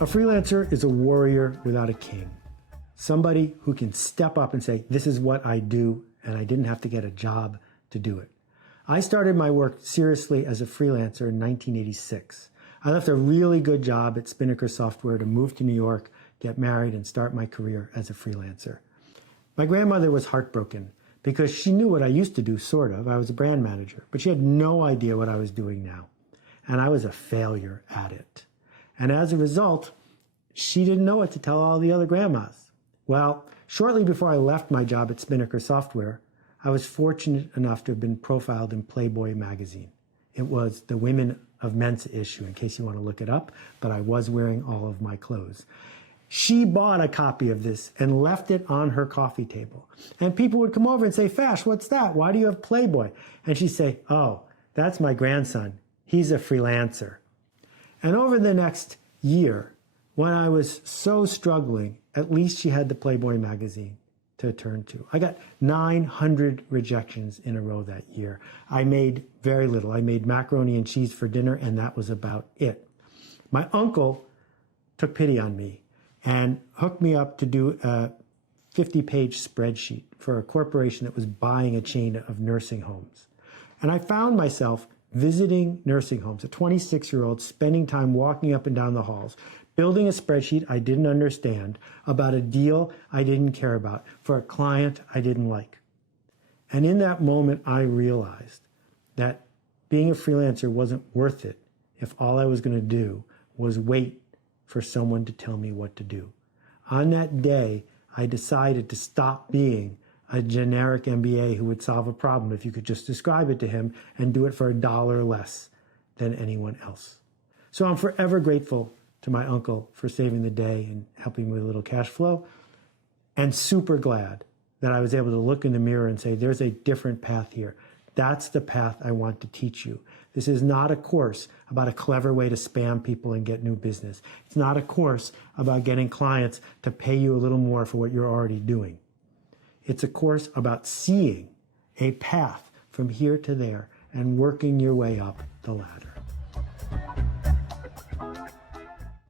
A freelancer is a warrior without a king. Somebody who can step up and say, this is what I do, and I didn't have to get a job to do it. I started my work seriously as a freelancer in 1986. I left a really good job at Spinnaker Software to move to New York, get married, and start my career as a freelancer. My grandmother was heartbroken because she knew what I used to do, sort of. I was a brand manager, but she had no idea what I was doing now. And I was a failure at it. And as a result, she didn't know what to tell all the other grandmas. Well, shortly before I left my job at Spinnaker Software, I was fortunate enough to have been profiled in Playboy magazine. It was the Women of Mensa issue, in case you want to look it up, but I was wearing all of my clothes. She bought a copy of this and left it on her coffee table. And people would come over and say, Fash, what's that? Why do you have Playboy? And she'd say, oh, that's my grandson. He's a freelancer. And over the next year, when I was so struggling, at least she had the Playboy magazine to turn to. I got 900 rejections in a row that year. I made very little. I made macaroni and cheese for dinner, and that was about it. My uncle took pity on me and hooked me up to do a 50-page spreadsheet for a corporation that was buying a chain of nursing homes. And I found myself visiting nursing homes, a 26-year-old spending time walking up and down the halls, building a spreadsheet I didn't understand about a deal I didn't care about for a client I didn't like. And in that moment, I realized that being a freelancer wasn't worth it if all I was going to do was wait for someone to tell me what to do. On that day, I decided to stop being a generic MBA who would solve a problem if you could just describe it to him and do it for $1 less than anyone else. So I'm forever grateful to my uncle for saving the day and helping me with a little cash flow, and super glad that I was able to look in the mirror and say, there's a different path here. That's the path I want to teach you. This is not a course about a clever way to spam people and get new business. It's not a course about getting clients to pay you a little more for what you're already doing. It's a course about seeing a path from here to there and working your way up the ladder.